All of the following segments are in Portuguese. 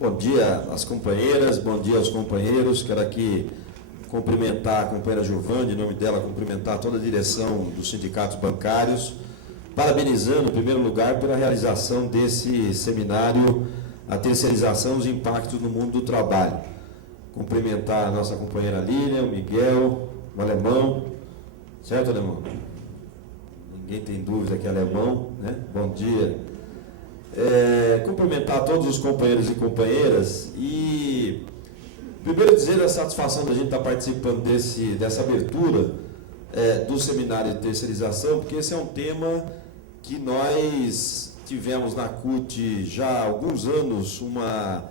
Bom dia às companheiras, bom dia aos companheiros. Quero aqui cumprimentar a companheira Giovane, em nome dela, cumprimentar toda a direção dos sindicatos bancários, parabenizando, em primeiro lugar, pela realização desse seminário, a terceirização, os impactos no mundo do trabalho. Cumprimentar a nossa companheira Lília, o Miguel, o Alemão, certo, Alemão? Ninguém tem dúvida que é alemão, né? Bom dia. Cumprimentar todos os companheiros e companheiras e primeiro dizer a satisfação da gente estar participando dessa abertura do seminário de terceirização, porque esse é um tema que nós tivemos na CUT já há alguns anos uma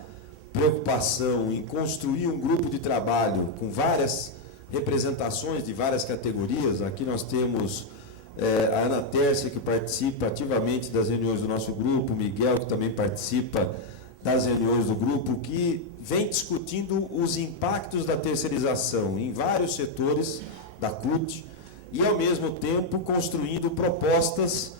preocupação em construir um grupo de trabalho com várias representações de várias categorias. Aqui nós temos a Ana Tércia, que participa ativamente das reuniões do nosso grupo, o Miguel, que também participa das reuniões do grupo, que vem discutindo os impactos da terceirização em vários setores da CUT e, ao mesmo tempo, construindo propostas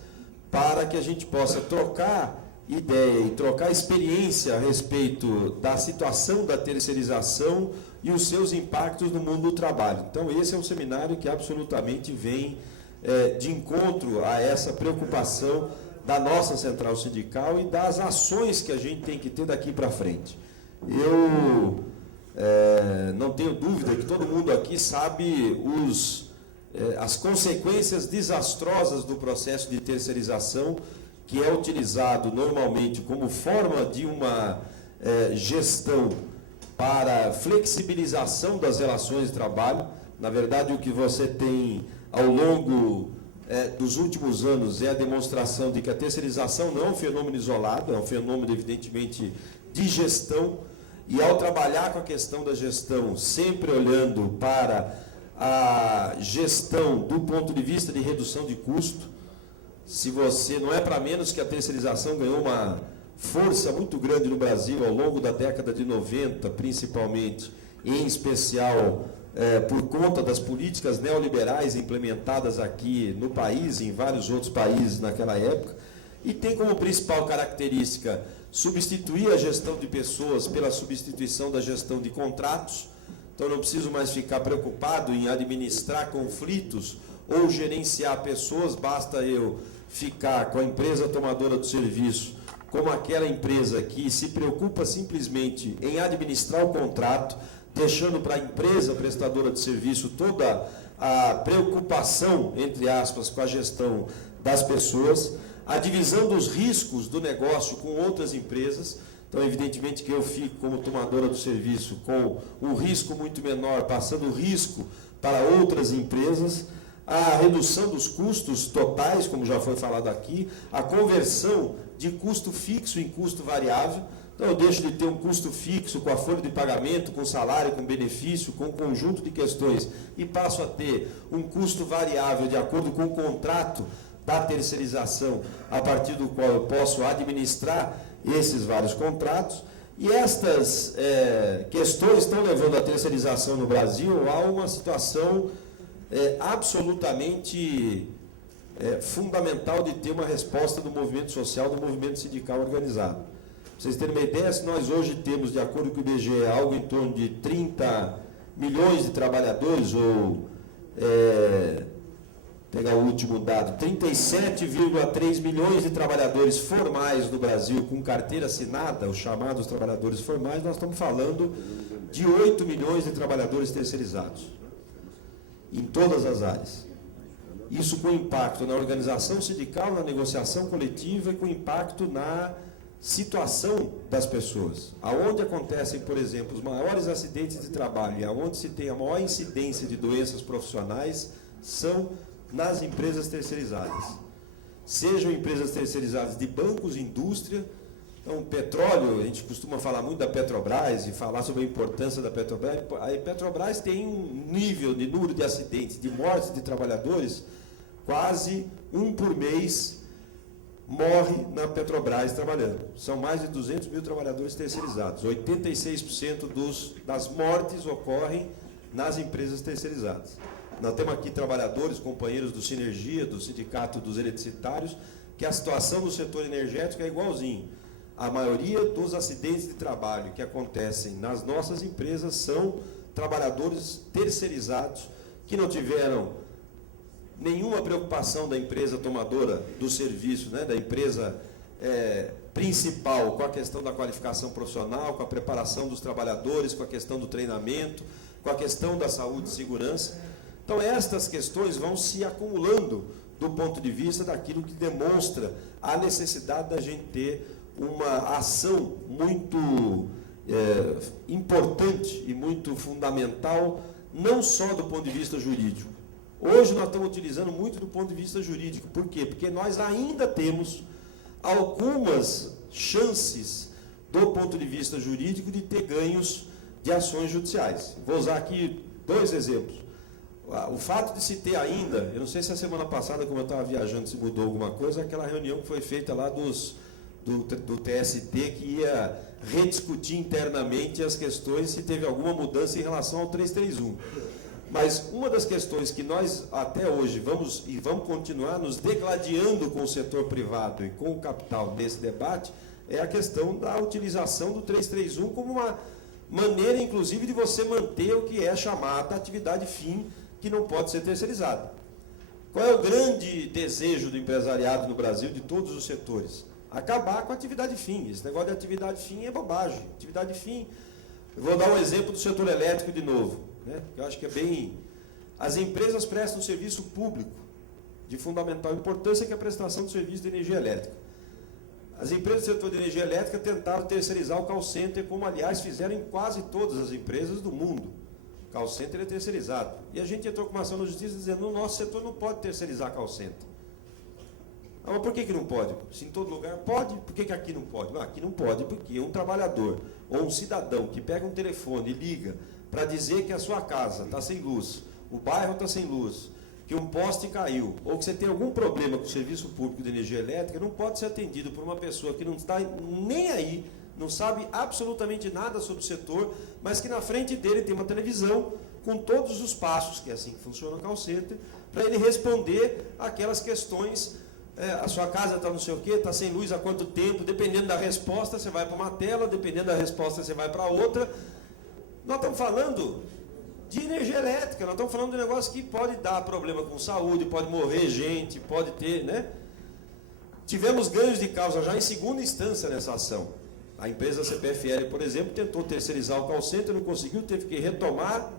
para que a gente possa trocar ideia e trocar experiência a respeito da situação da terceirização e os seus impactos no mundo do trabalho. Então, esse é um seminário que absolutamente vem de encontro a essa preocupação da nossa central sindical e das ações que a gente tem que ter daqui para frente. Eu não tenho dúvida que todo mundo aqui sabe as consequências desastrosas do processo de terceirização, que é utilizado normalmente como forma de uma gestão para flexibilização das relações de trabalho. Na verdade, o que você tem ao longo dos últimos anos é a demonstração de que a terceirização não é um fenômeno isolado, é um fenômeno, evidentemente, de gestão, e ao trabalhar com a questão da gestão, sempre olhando para a gestão do ponto de vista de redução de custo, se você não é para menos que a terceirização ganhou uma força muito grande no Brasil ao longo da década de 90, principalmente, em especial por conta das políticas neoliberais implementadas aqui no país e em vários outros países naquela época, e tem como principal característica substituir a gestão de pessoas pela substituição da gestão de contratos. Então, não preciso mais ficar preocupado em administrar conflitos ou gerenciar pessoas, basta eu ficar com a empresa tomadora do serviço como aquela empresa que se preocupa simplesmente em administrar o contrato, deixando para a empresa prestadora de serviço toda a preocupação, entre aspas, com a gestão das pessoas, a divisão dos riscos do negócio com outras empresas. Então, evidentemente que eu fico como tomadora do serviço com um risco muito menor, passando o risco para outras empresas, a redução dos custos totais, como já foi falado aqui, a conversão de custo fixo em custo variável. Então, eu deixo de ter um custo fixo com a folha de pagamento, com salário, com benefício, com um conjunto de questões, e passo a ter um custo variável de acordo com o contrato da terceirização, a partir do qual eu posso administrar esses vários contratos. E estas questões estão levando a terceirização no Brasil a uma situação absolutamente fundamental de ter uma resposta do movimento social, do movimento sindical organizado. Para vocês terem uma ideia, se nós hoje temos, de acordo com o IBGE, algo em torno de 30 milhões de trabalhadores, ou, pegar o último dado, 37,3 milhões de trabalhadores formais no Brasil com carteira assinada, os chamados trabalhadores formais, nós estamos falando de 8 milhões de trabalhadores terceirizados, em todas as áreas. Isso com impacto na organização sindical, na negociação coletiva e com impacto na situação das pessoas. Aonde acontecem, por exemplo, os maiores acidentes de trabalho e aonde se tem a maior incidência de doenças profissionais são nas empresas terceirizadas. Sejam empresas terceirizadas de bancos, indústria. Então, petróleo, a gente costuma falar muito da Petrobras e falar sobre a importância da Petrobras. A Petrobras tem um nível de número de acidentes, de mortes de trabalhadores, quase um por mês morre na Petrobras trabalhando. São mais de 200 mil trabalhadores terceirizados. 86% das mortes ocorrem nas empresas terceirizadas. Nós temos aqui trabalhadores, companheiros do Sinergia, do Sindicato dos Eletricitários, que a situação do setor energético é igualzinho. A maioria dos acidentes de trabalho que acontecem nas nossas empresas são trabalhadores terceirizados que não tiveram nenhuma preocupação da empresa tomadora do serviço, né, da empresa principal, com a questão da qualificação profissional, com a preparação dos trabalhadores, com a questão do treinamento, com a questão da saúde e segurança. Então, estas questões vão se acumulando do ponto de vista daquilo que demonstra a necessidade da gente ter uma ação muito importante e muito fundamental, não só do ponto de vista jurídico. Hoje nós estamos utilizando muito do ponto de vista jurídico. Por quê? Porque nós ainda temos algumas chances, do ponto de vista jurídico, de ter ganhos de ações judiciais. Vou usar aqui 2 exemplos. O fato de se ter ainda, eu não sei se a semana passada, como eu estava viajando, se mudou alguma coisa, aquela reunião que foi feita lá do TST, que ia rediscutir internamente as questões, se teve alguma mudança em relação ao 331. Mas uma das questões que nós, até hoje, vamos continuar nos degladiando com o setor privado e com o capital nesse debate, é a questão da utilização do 331 como uma maneira, inclusive, de você manter o que é chamada atividade fim, que não pode ser terceirizada. Qual é o grande desejo do empresariado no Brasil, de todos os setores? Acabar com a atividade fim. Esse negócio de atividade fim é bobagem. Atividade fim... Eu vou dar um exemplo do setor elétrico de novo, né? Eu acho que é bem... As empresas prestam serviço público de fundamental importância, que é a prestação de serviço de energia elétrica. As empresas do setor de energia elétrica tentaram terceirizar o call center, como, aliás, fizeram em quase todas as empresas do mundo. O call center é terceirizado. E a gente entrou com uma ação na justiça dizendo, no nosso setor não pode terceirizar call center. Ah, mas por que não pode? Se em todo lugar pode, por que aqui não pode? Ah, aqui não pode porque um trabalhador ou um cidadão que pega um telefone e liga para dizer que a sua casa está sem luz, o bairro está sem luz, que um poste caiu, ou que você tem algum problema com o serviço público de energia elétrica, não pode ser atendido por uma pessoa que não está nem aí, não sabe absolutamente nada sobre o setor, mas que na frente dele tem uma televisão com todos os passos, que é assim que funciona o call center, para ele responder aquelas questões. A sua casa está não sei o quê, está sem luz há quanto tempo, dependendo da resposta você vai para uma tela, dependendo da resposta você vai para outra. Nós estamos falando de energia elétrica, nós estamos falando de um negócio que pode dar problema com saúde, pode morrer gente, pode ter, né? Tivemos ganhos de causa já em segunda instância nessa ação. A empresa CPFL, por exemplo, tentou terceirizar o call center, não conseguiu, teve que retomar,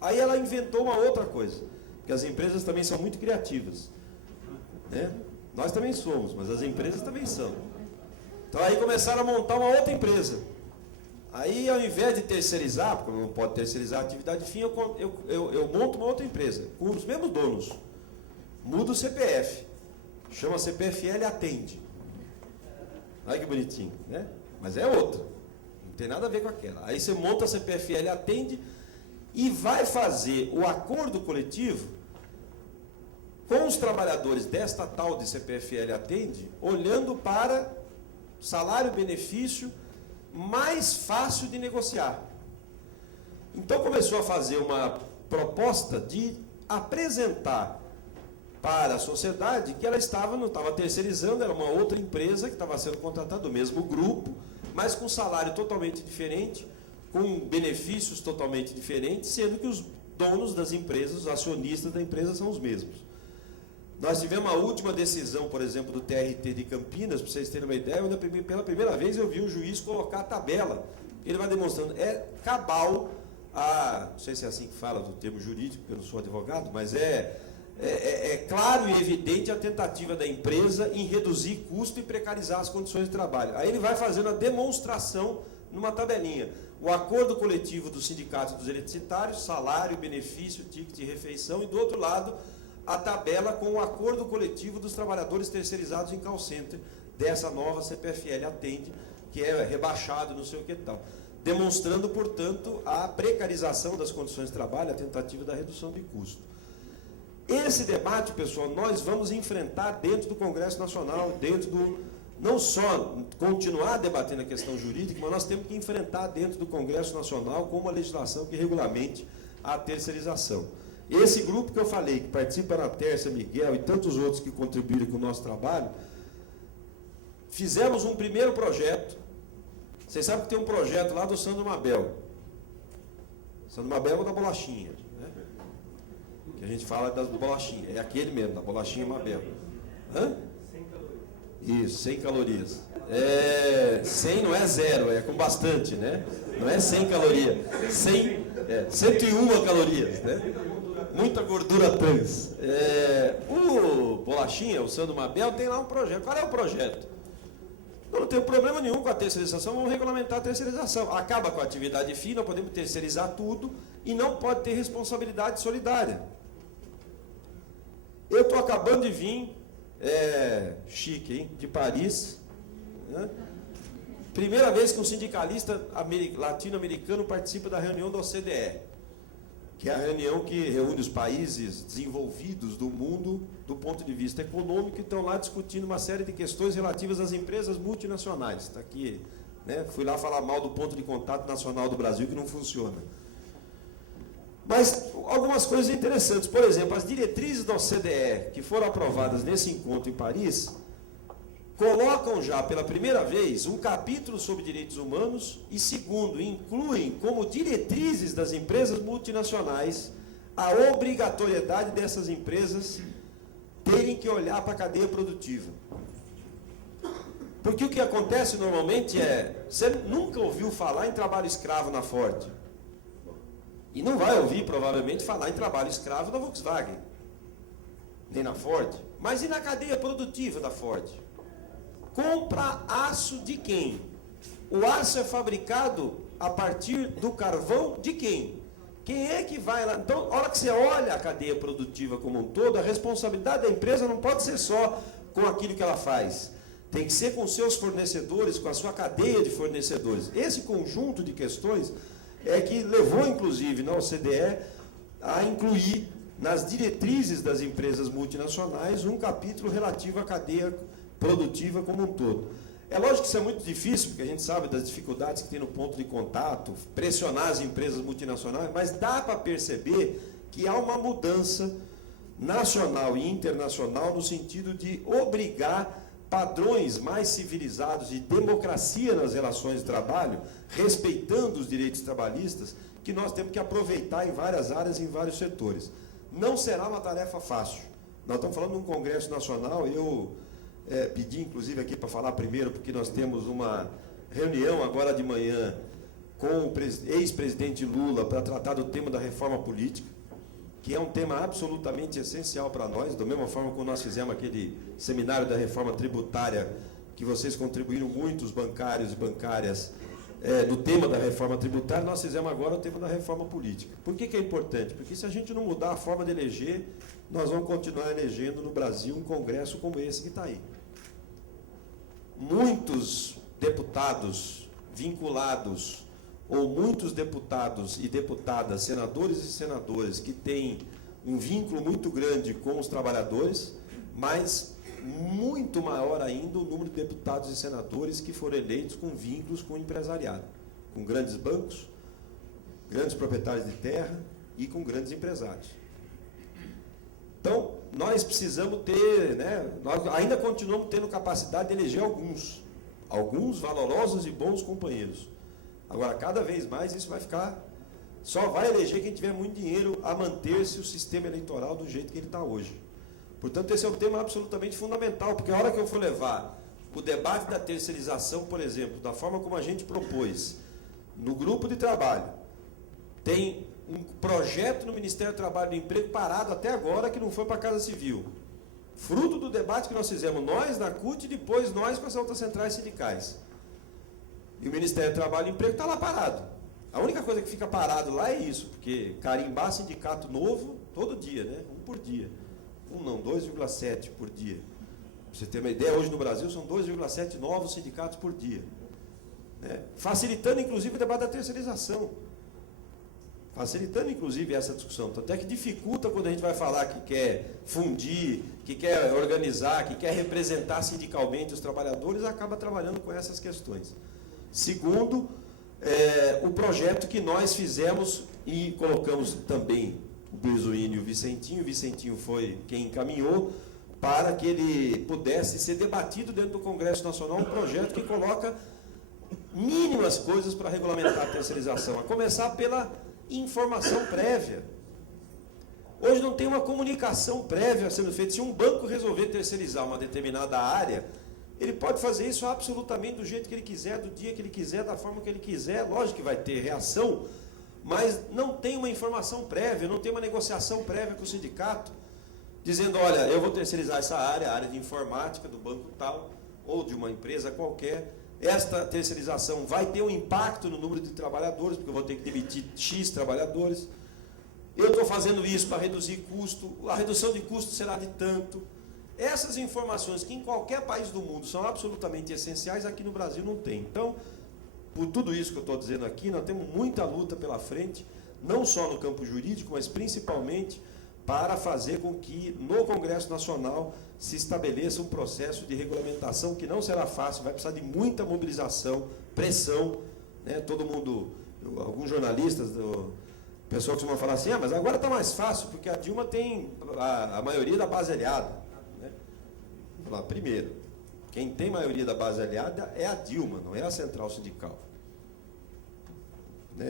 aí ela inventou uma outra coisa, porque as empresas também são muito criativas, né? Nós também somos, mas as empresas também são. Então aí começaram a montar uma outra empresa. Aí, ao invés de terceirizar, porque não pode terceirizar a atividade fim, eu monto uma outra empresa, com os mesmos donos. Mudo o CPF. Chama CPFL Atende. Olha que bonitinho, né? Mas é outra. Não tem nada a ver com aquela. Aí você monta a CPFL Atende e vai fazer o acordo coletivo com os trabalhadores desta tal de CPFL Atende, olhando para salário-benefício mais fácil de negociar. Então começou a fazer uma proposta de apresentar para a sociedade que ela não estava terceirizando, era uma outra empresa que estava sendo contratada do mesmo grupo, mas com salário totalmente diferente, com benefícios totalmente diferentes, sendo que os donos das empresas, os acionistas da empresa são os mesmos. Nós tivemos a última decisão, por exemplo, do TRT de Campinas, para vocês terem uma ideia, pela primeira vez eu vi o juiz colocar a tabela. Ele vai demonstrando, é cabal, não sei se é assim que fala do termo jurídico, porque eu não sou advogado, mas é claro e evidente a tentativa da empresa em reduzir custo e precarizar as condições de trabalho. Aí ele vai fazendo a demonstração numa tabelinha. O acordo coletivo dos sindicatos dos eletricitários, salário, benefício, ticket de refeição, e do outro lado, a tabela com o acordo coletivo dos trabalhadores terceirizados em call center, dessa nova CPFL Atende, que é rebaixado, não sei o que tal. Demonstrando, portanto, a precarização das condições de trabalho, a tentativa da redução de custo. Esse debate, pessoal, nós vamos enfrentar dentro do Congresso Nacional, não só continuar debatendo a questão jurídica, mas nós temos que enfrentar dentro do Congresso Nacional com uma legislação que regulamente a terceirização. Esse grupo que eu falei, que participa na Tércia, Miguel e tantos outros que contribuíram com o nosso trabalho, fizemos um primeiro projeto Vocês sabem que tem um projeto lá do Sandro Mabel. Sandro Mabel é da bolachinha, né? Que a gente fala das bolachinhas. É aquele mesmo, da bolachinha Mabel. Hã? 100 calorias. Isso, 100 calorias. 100 não é zero, é com bastante, né? Não é 100 calorias. 101 calorias, né? Muita gordura trans. O bolachinha, o Sandro Mabel, tem lá um projeto. Qual é o projeto? Não tem problema nenhum com a terceirização, vamos regulamentar a terceirização. Acaba com a atividade fim, não podemos terceirizar tudo e não pode ter responsabilidade solidária. Eu estou acabando de vir, chique, hein, de Paris, né? Primeira vez que um sindicalista latino-americano participa da reunião da OCDE, que é a reunião que reúne os países desenvolvidos do mundo do ponto de vista econômico, e estão lá discutindo uma série de questões relativas às empresas multinacionais. Está aqui, né? Fui lá falar mal do ponto de contato nacional do Brasil, que não funciona. Mas algumas coisas interessantes. Por exemplo, as diretrizes da OCDE, que foram aprovadas nesse encontro em Paris, colocam já pela primeira vez um capítulo sobre direitos humanos e, segundo, incluem como diretrizes das empresas multinacionais a obrigatoriedade dessas empresas terem que olhar para a cadeia produtiva. Porque o que acontece normalmente você nunca ouviu falar em trabalho escravo na Ford. E não vai ouvir, provavelmente, falar em trabalho escravo na Volkswagen, nem na Ford. Mas e na cadeia produtiva da Ford? Compra aço de quem? O aço é fabricado a partir do carvão de quem? Quem é que vai lá? Então, a hora que você olha a cadeia produtiva como um todo, a responsabilidade da empresa não pode ser só com aquilo que ela faz. Tem que ser com seus fornecedores, com a sua cadeia de fornecedores. Esse conjunto de questões é que levou, inclusive, na OCDE a incluir nas diretrizes das empresas multinacionais um capítulo relativo à cadeia produtiva como um todo. É lógico que isso é muito difícil, porque a gente sabe das dificuldades que tem no ponto de contato, pressionar as empresas multinacionais, mas dá para perceber que há uma mudança nacional e internacional no sentido de obrigar padrões mais civilizados de democracia nas relações de trabalho, respeitando os direitos trabalhistas, que nós temos que aproveitar em várias áreas, em vários setores. Não será uma tarefa fácil. Nós estamos falando de um Congresso Nacional, eu pedi, inclusive, aqui para falar primeiro, porque nós temos uma reunião agora de manhã com o ex-presidente Lula para tratar do tema da reforma política, que é um tema absolutamente essencial para nós, da mesma forma como nós fizemos aquele seminário da reforma tributária, que vocês contribuíram muito, os bancários e bancárias, no tema da reforma tributária, nós fizemos agora o tema da reforma política. Por que é importante? Porque se a gente não mudar a forma de eleger, nós vamos continuar elegendo no Brasil um congresso como esse que está aí. Muitos deputados vinculados, ou muitos deputados e deputadas, senadores e senadoras, que têm um vínculo muito grande com os trabalhadores, mas muito maior ainda o número de deputados e senadores que foram eleitos com vínculos com o empresariado, com grandes bancos, grandes proprietários de terra e com grandes empresários. Então, nós precisamos ter, nós ainda continuamos tendo capacidade de eleger alguns valorosos e bons companheiros. Agora, cada vez mais isso vai ficar, só vai eleger quem tiver muito dinheiro a manter-se o sistema eleitoral do jeito que ele está hoje. Portanto, esse é um tema absolutamente fundamental, porque a hora que eu for levar o debate da terceirização, por exemplo, da forma como a gente propôs, no grupo de trabalho, tem um projeto no Ministério do Trabalho e do Emprego parado até agora que não foi para a Casa Civil. Fruto do debate que nós fizemos, nós na CUT e depois nós com as outras centrais sindicais. E o Ministério do Trabalho e do Emprego está lá parado. A única coisa que fica parado lá é isso, porque carimbar sindicato novo todo dia, né? Um por dia. 2,7 por dia. Para você ter uma ideia, hoje no Brasil são 2,7 novos sindicatos por dia. Né? Facilitando, inclusive, o debate da terceirização. Facilitando, inclusive, essa discussão. Tanto é que dificulta quando a gente vai falar que quer fundir, que quer organizar, que quer representar sindicalmente os trabalhadores, acaba trabalhando com essas questões. Segundo, o projeto que nós fizemos e colocamos também o Berzoini e o Vicentinho foi quem encaminhou para que ele pudesse ser debatido dentro do Congresso Nacional, um projeto que coloca mínimas coisas para regulamentar a terceirização, a começar pela informação prévia. Hoje não tem uma comunicação prévia sendo feita. Se um banco resolver terceirizar uma determinada área, ele pode fazer isso absolutamente do jeito que ele quiser, do dia que ele quiser, da forma que ele quiser. Lógico que vai ter reação, mas não tem uma informação prévia, não tem uma negociação prévia com o sindicato, dizendo, olha, eu vou terceirizar essa área, a área de informática do banco tal, ou de uma empresa qualquer. Esta terceirização vai ter um impacto no número de trabalhadores, porque eu vou ter que demitir X trabalhadores. Eu estou fazendo isso para reduzir custo, a redução de custo será de tanto. Essas informações que em qualquer país do mundo são absolutamente essenciais, aqui no Brasil não tem. Então, por tudo isso que eu estou dizendo aqui, nós temos muita luta pela frente, não só no campo jurídico, mas principalmente para fazer com que no Congresso Nacional se estabeleça um processo de regulamentação que não será fácil, vai precisar de muita mobilização, pressão, né? Todo mundo, alguns jornalistas, o pessoal costuma falar assim, mas agora está mais fácil, porque a Dilma tem a maioria da base aliada. Né? Vou falar, primeiro, quem tem maioria da base aliada é a Dilma, não é a central sindical.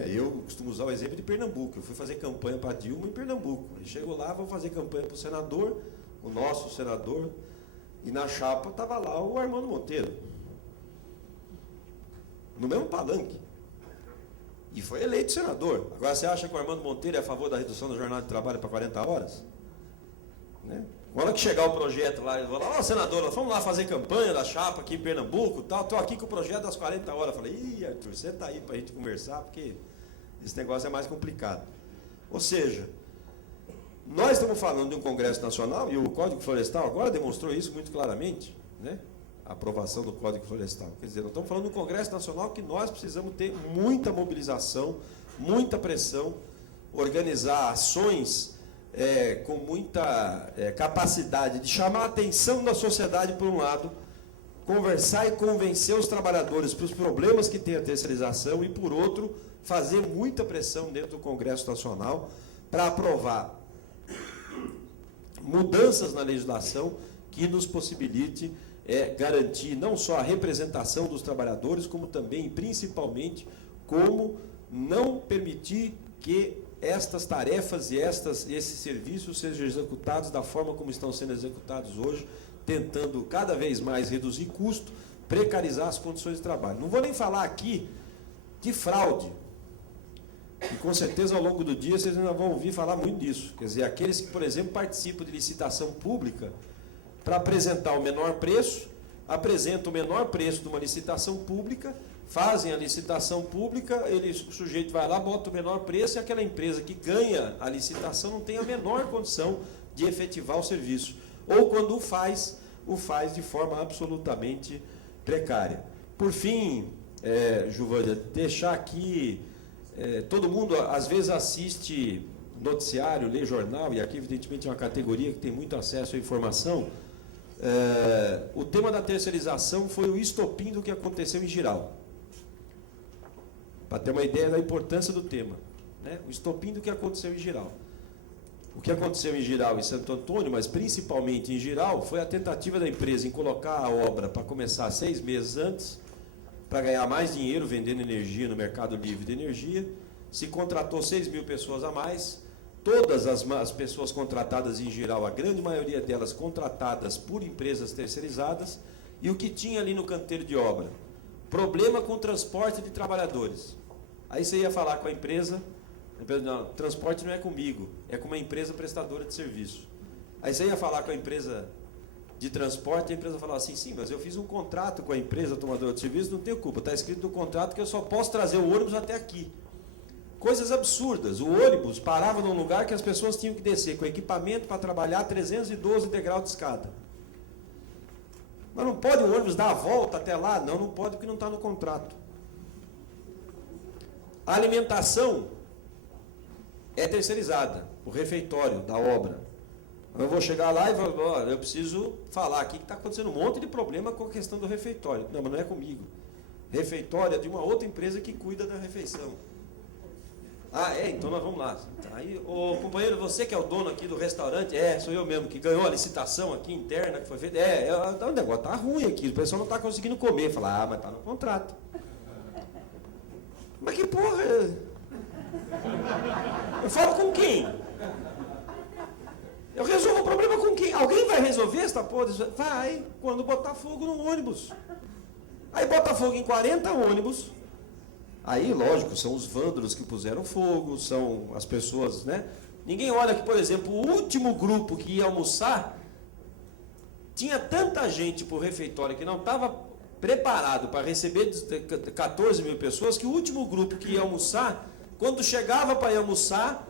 Eu costumo usar o exemplo de Pernambuco. Eu fui fazer campanha para a Dilma em Pernambuco. Eu chego lá, vou fazer campanha para o senador, o nosso senador, e na chapa estava lá o Armando Monteiro. No mesmo palanque. E foi eleito senador. Agora, você acha que o Armando Monteiro é a favor da redução da jornada de trabalho para 40 horas? Né? Na hora que chegar o projeto lá, ele vai lá, senador, vamos lá fazer campanha da chapa aqui em Pernambuco, estou aqui com o projeto das 40 horas. Eu falei, Arthur, você está aí para a gente conversar, porque esse negócio é mais complicado. Ou seja, nós estamos falando de um Congresso Nacional, e o Código Florestal agora demonstrou isso muito claramente, né? A aprovação do Código Florestal. Quer dizer, nós estamos falando de um Congresso Nacional que nós precisamos ter muita mobilização, muita pressão, organizar ações com muita capacidade de chamar a atenção da sociedade, por um lado, conversar e convencer os trabalhadores para os problemas que tem a terceirização e, por outro, fazer muita pressão dentro do Congresso Nacional para aprovar mudanças na legislação que nos possibilite garantir não só a representação dos trabalhadores, como também, principalmente, como não permitir que estas tarefas e esses serviços sejam executados da forma como estão sendo executados hoje, tentando cada vez mais reduzir custo, precarizar as condições de trabalho. Não vou nem falar aqui de fraude, e com certeza ao longo do dia vocês ainda vão ouvir falar muito disso. Quer dizer, aqueles que, por exemplo, participam de licitação pública para apresentar o menor preço, apresentam o menor preço de uma licitação pública, fazem a licitação pública, o sujeito vai lá, bota o menor preço, e aquela empresa que ganha a licitação não tem a menor condição de efetivar o serviço. Ou quando o faz de forma absolutamente precária. Por fim, Giovânia, deixar aqui, todo mundo às vezes assiste noticiário, lê jornal, e aqui evidentemente é uma categoria que tem muito acesso à informação. O tema da terceirização foi o estopim do que aconteceu em Jirau. Para ter uma ideia da importância do tema, né? O estopim do que aconteceu em Jirau. O que aconteceu em Jirau e Santo Antônio, mas principalmente em Jirau, foi a tentativa da empresa em colocar a obra para começar 6 meses antes, para ganhar mais dinheiro vendendo energia no mercado livre de energia. Se contratou 6.000 pessoas a mais. Todas as pessoas contratadas em Jirau, a grande maioria delas contratadas por empresas terceirizadas, e o que tinha ali no canteiro de obra? Problema com o transporte de trabalhadores. Aí você ia falar com a empresa, não, transporte não é comigo, é com uma empresa prestadora de serviço. Aí você ia falar com a empresa de transporte, a empresa falava assim, sim, mas eu fiz um contrato com a empresa tomadora de serviço, não tenho culpa, está escrito no contrato que eu só posso trazer o ônibus até aqui. Coisas absurdas. O ônibus parava num lugar que as pessoas tinham que descer com equipamento para trabalhar 312 degraus de escada. Mas não pode o ônibus dar a volta até lá? Não, não pode porque não está no contrato. A alimentação é terceirizada, o refeitório da obra. Eu vou chegar lá e vou, olha, eu preciso falar aqui que está acontecendo um monte de problema com a questão do refeitório. Não, mas não é comigo. Refeitório é de uma outra empresa que cuida da refeição. Então nós vamos lá. Aí, companheiro, você que é o dono aqui do restaurante? Sou eu mesmo, que ganhou a licitação aqui interna, que foi feita. O negócio está ruim aqui, o pessoal não está conseguindo comer. Fala, mas está no contrato. Mas que porra? Eu falo com quem? Eu resolvo o problema com quem? Alguém vai resolver essa porra? Vai, quando botar fogo no ônibus. Aí bota fogo em 40 ônibus. Aí, lógico, são os vândalos que puseram fogo, são as pessoas, né? Ninguém olha que, por exemplo, o último grupo que ia almoçar, tinha tanta gente para o refeitório que não estava preparado para receber 14 mil pessoas, que o último grupo que ia almoçar, quando chegava para ir almoçar,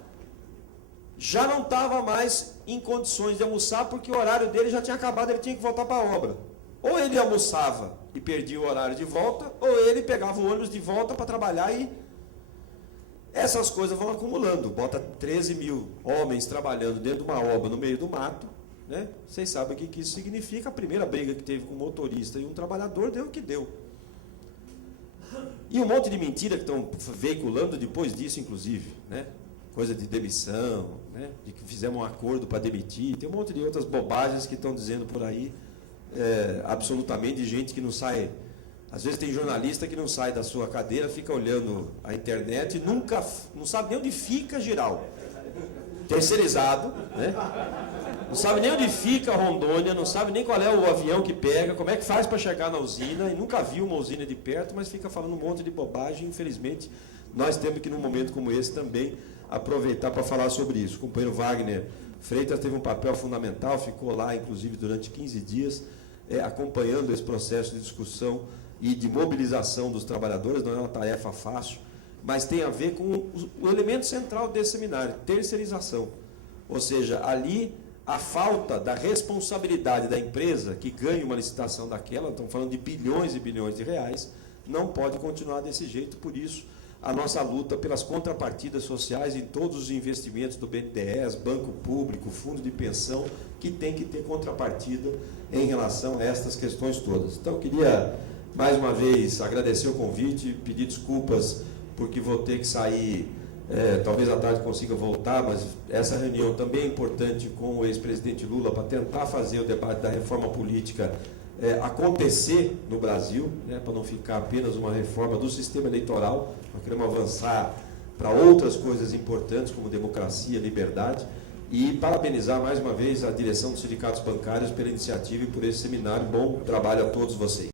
já não estava mais em condições de almoçar, porque o horário dele já tinha acabado, ele tinha que voltar para a obra. Ou ele almoçava e perdia o horário de volta, ou ele pegava o ônibus de volta para trabalhar e essas coisas vão acumulando. Bota 13 mil homens trabalhando dentro de uma obra no meio do mato, né? Vocês sabem o que isso significa. A primeira briga que teve com um motorista e um trabalhador deu o que deu. E um monte de mentira que estão veiculando depois disso, inclusive, né? Coisa de demissão, né? De que fizemos um acordo para demitir. Tem um monte de outras bobagens que estão dizendo por aí, absolutamente, de gente que não sai. Às vezes tem jornalista que não sai da sua cadeira, fica olhando a internet e não sabe nem onde fica Giral. Terceirizado, né? Não sabe nem onde fica Rondônia, não sabe nem qual é o avião que pega, como é que faz para chegar na usina, e nunca viu uma usina de perto, mas fica falando um monte de bobagem. Infelizmente, nós temos que, num momento como esse, também aproveitar para falar sobre isso. O companheiro Wagner Freitas teve um papel fundamental, ficou lá, inclusive, durante 15 dias, acompanhando esse processo de discussão e de mobilização dos trabalhadores. Não é uma tarefa fácil, mas tem a ver com o elemento central desse seminário, terceirização. Ou seja, ali a falta da responsabilidade da empresa que ganha uma licitação daquela, estamos falando de bilhões e bilhões de reais, não pode continuar desse jeito. Por isso, a nossa luta pelas contrapartidas sociais em todos os investimentos do BNDES, Banco Público, Fundo de Pensão, que tem que ter contrapartida em relação a estas questões todas. Então, eu queria, mais uma vez, agradecer o convite, pedir desculpas porque vou ter que sair, talvez à tarde consiga voltar, mas essa reunião também é importante com o ex-presidente Lula para tentar fazer o debate da reforma política acontecer no Brasil, né, para não ficar apenas uma reforma do sistema eleitoral. Nós queremos avançar para outras coisas importantes, como democracia, liberdade, e parabenizar mais uma vez a direção dos sindicatos bancários pela iniciativa e por esse seminário. Bom trabalho a todos vocês.